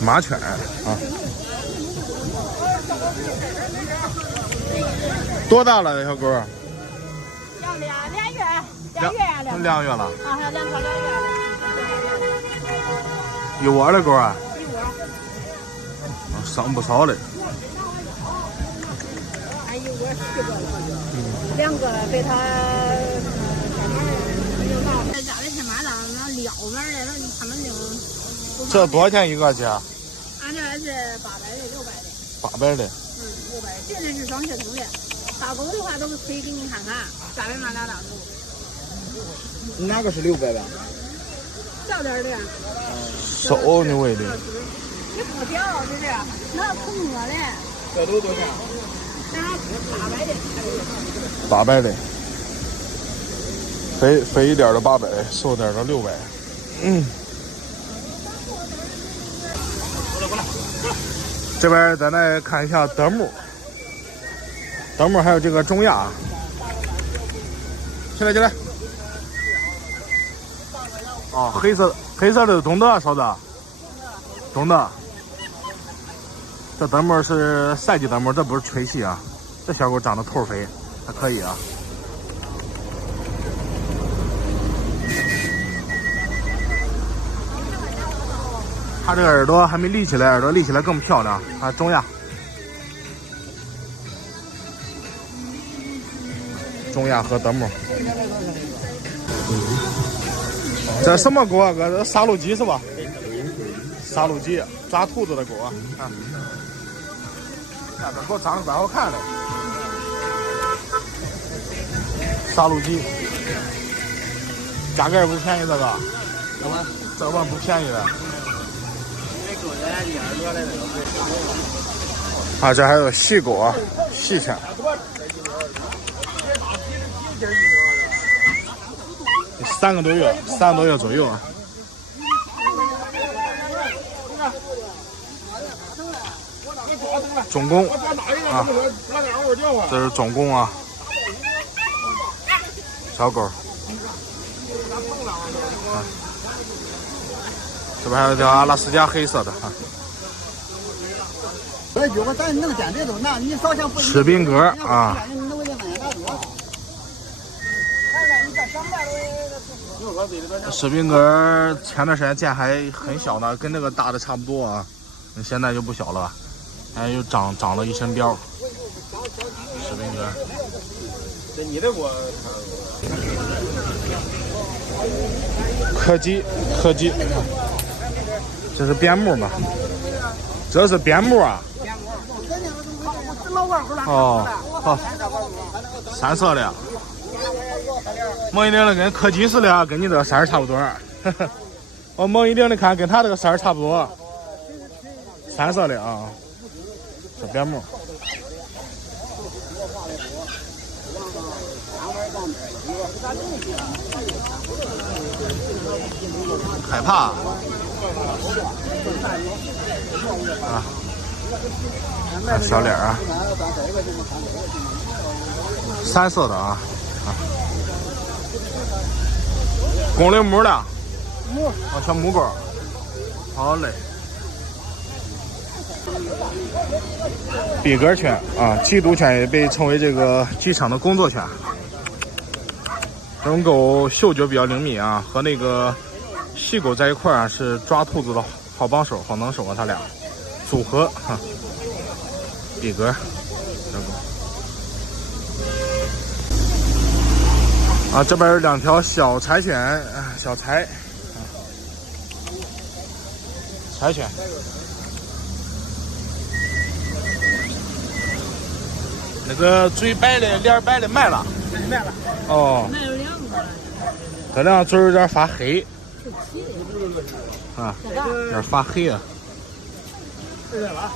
马犬啊，多大了小狗？要2月了。啊，还有2条2月的。一窝的狗啊？一窝。生不少嘞。俺一窝4个了，2个被他干嘛了？在家里天马上那撩门的，他们就。这多少钱一个姐？俺这是800的、600的。800的。500，这是双血统的。大狗的话都可以给你看看，下边那2大狗。哪个是600的？小点的。瘦牛喂的。你不屌，这是那可饿的。这都多少钱？那800的。800的。肥一点的800，瘦点的600。这边咱来看一下德牧，还有这个中亚。进来。哦，黑色的东德嫂子，东德。这德牧是赛季德牧，这不是吹系啊。这小狗长得头肥，还可以啊。它这个耳朵还没立起来，耳朵立起来更漂亮啊！中亚和德牧。这什么狗啊？哥，这杀戮鸡是吧？杀戮鸡，抓兔子的狗啊！看，这狗长得蛮好看的。杀戮鸡，价格也不便宜，这个。这玩意不便宜的。啊，这还有细狗啊，细犬，3个多月左右啊。种公啊，这是种公啊，小狗。啊，这边还有条阿拉斯加黑色的啊。士兵格啊，士兵格前段时间见还很小呢，跟那个大的差不多啊，现在就不小了，还又长了一身膘。士兵格，这你的我柯基，这是边牧吧？这是边牧啊。哦，好，3色的，蒙一顶的跟柯基似的，跟你这个色儿差不多。我蒙一顶的看跟他这个色儿差不多，3色的啊，这边牧。害怕啊！看小脸啊，3色的啊，公的母的，哦，小母狗，好嘞。比格犬啊，缉毒犬也被称为这个机场的工作犬。这种狗嗅觉比较灵敏啊，和那个细狗在一块儿啊，是抓兔子的好帮手、好能手啊，它俩组合哈。比格，啊，这边有2条小柴犬，小柴，柴犬。那个嘴白的、脸白的卖了。卖了。哦。卖了2个。这两嘴有点发黑。啊，有点发黑啊。是这吧？